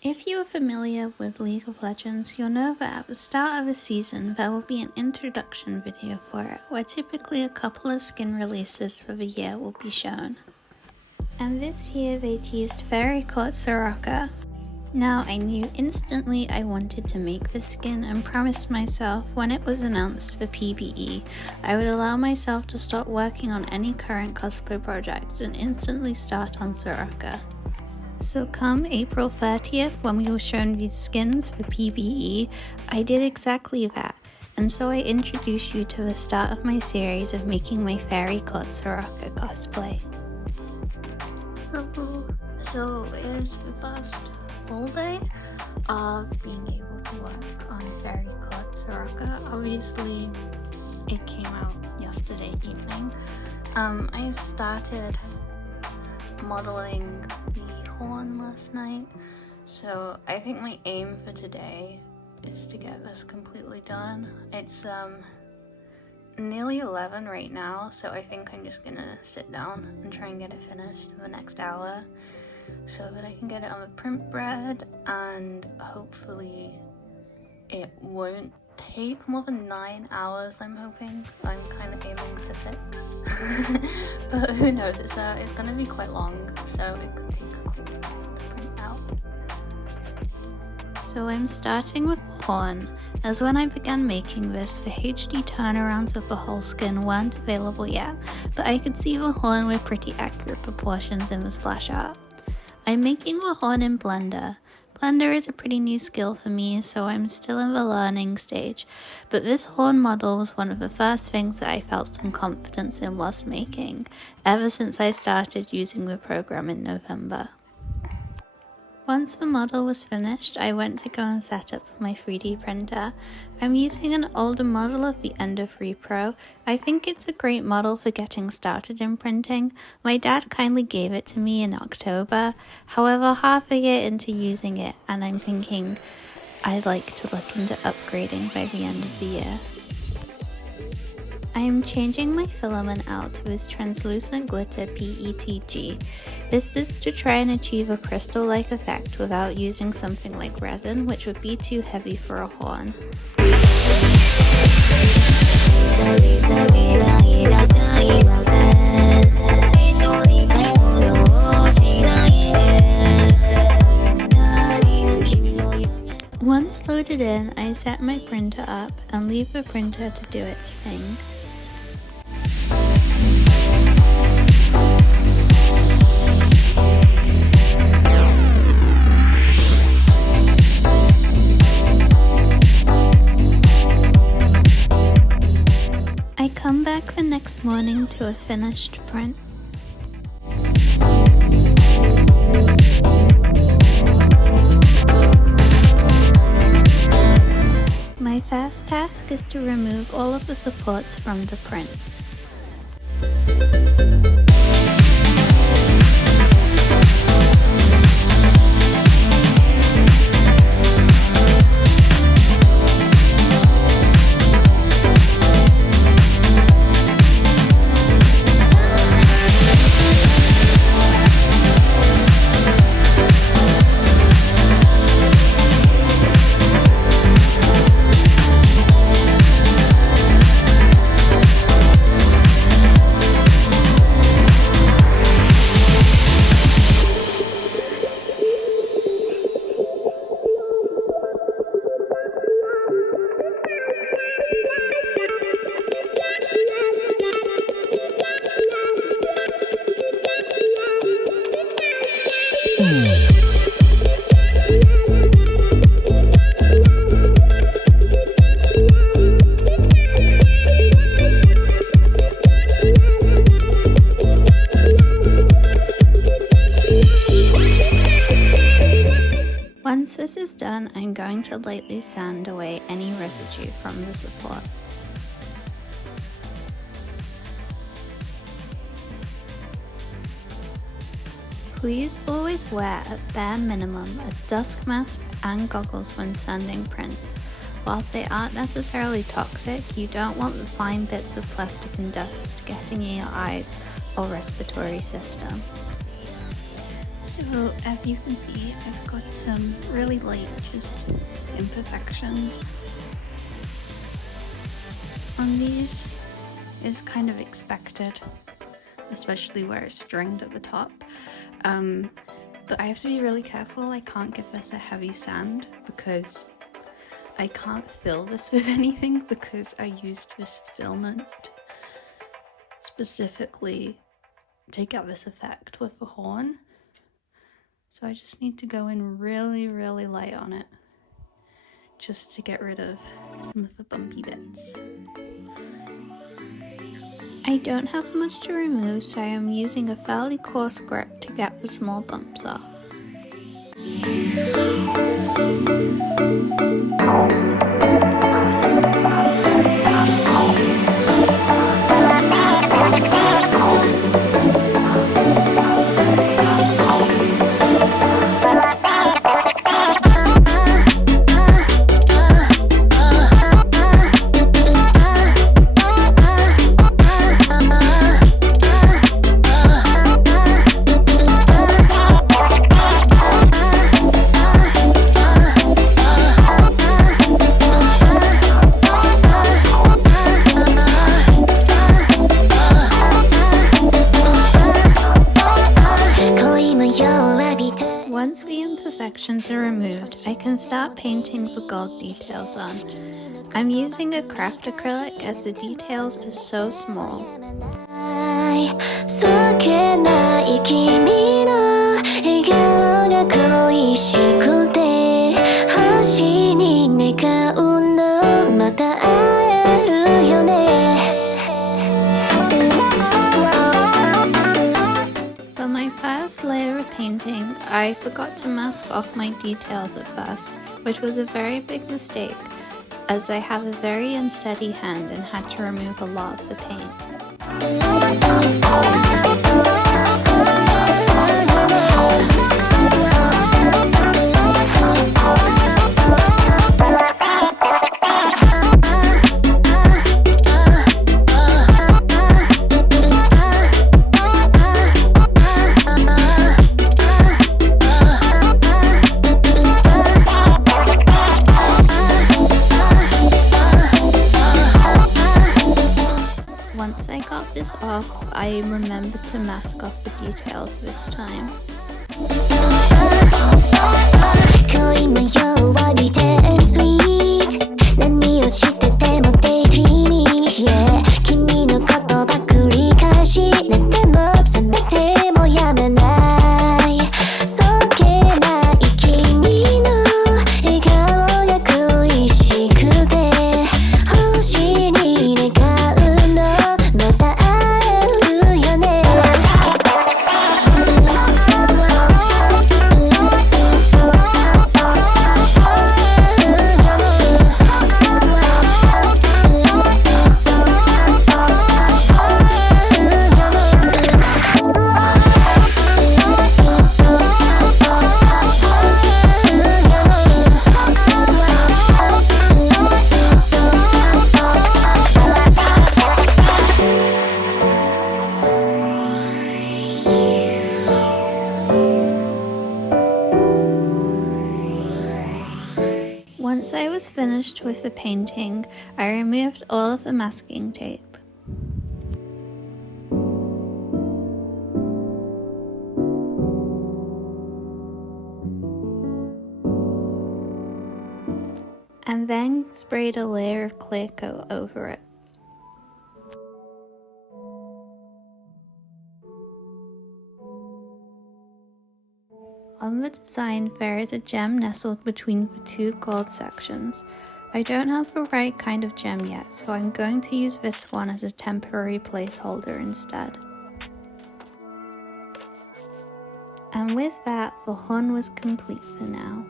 If you are familiar with League of Legends, you'll know that at the start of a season there will be an introduction video for it, where typically a couple of skin releases for the year will be shown. And this year they teased faerie Soraka. Now I knew instantly I wanted to make this skin and promised myself when it was announced for PvE, I would allow myself to stop working on any current cosplay projects and instantly start on Soraka. So come April 30th, when we were shown these skins for PvE, I did exactly that, and so I introduce you to the start of my series of making my faerie Soraka cosplay. So it is the first full day of being able to work on faerie Soraka. Obviously, it came out yesterday evening. I started modeling the horn last night, so I think my aim for today is to get this completely done. It's nearly 11 right now, so I think I'm just gonna sit down and try and get it finished in the next hour so that I can get it on the print bread, and hopefully it won't take more than 9 hours. I'm hoping. I'm kind of aiming for 6 but who knows, it's gonna be quite long, so it could take quite a while to print out. So I'm starting with the horn, as when I began making this, the HD turnarounds of the whole skin weren't available yet, but I could see the horn with pretty accurate proportions in the splash art. I'm making the horn in Blender. Blender is a pretty new skill for me, so I'm still in the learning stage, but this horn model was one of the first things that I felt some confidence in whilst making, ever since I started using the program in November. Once the model was finished, I went to go and set up my 3D printer. I'm using an older model of the Ender 3 Pro. I think it's a great model for getting started in printing. My dad kindly gave it to me in October, however half a year into using it, and I'm thinking I'd like to look into upgrading by the end of the year. I am changing my filament out to this translucent glitter PETG. This is to try and achieve a crystal-like effect without using something like resin, which would be too heavy for a horn. Once loaded in, I set my printer up and leave the printer to do its thing. I come back the next morning to a finished print. My first task is to remove all of the supports from the print. Once this is done, I'm going to lightly sand away any residue from the supports. Please always wear at bare minimum a dust mask and goggles when sanding prints. Whilst they aren't necessarily toxic, you don't want the fine bits of plastic and dust getting in your eyes or respiratory system. So as you can see, I've got some really light just imperfections on these. Is kind of expected, especially where it's stringed at the top. But I have to be really careful. I can't give this a heavy sand because I can't fill this with anything, because I used this filament specifically to get this effect with the horn. So I just need to go in really, really light on it just to get rid of some of the bumpy bits. I don't have much to remove, so I am using a fairly coarse grip to get the small bumps off. Once the imperfections are removed, I can start painting the gold details on. I'm using a craft acrylic as the details are so small. For my first layer of painting, I forgot to mask off my details at first, which was a very big mistake, as I have a very unsteady hand and had to remove a lot of the paint. Once I got this off, I remembered to mask off the details this time. Once I was finished with the painting, I removed all of the masking tape. And then sprayed a layer of clear coat over it. On the design, there is a gem nestled between the two gold sections. I don't have the right kind of gem yet, so I'm going to use this one as a temporary placeholder instead. And with that, the horn was complete for now.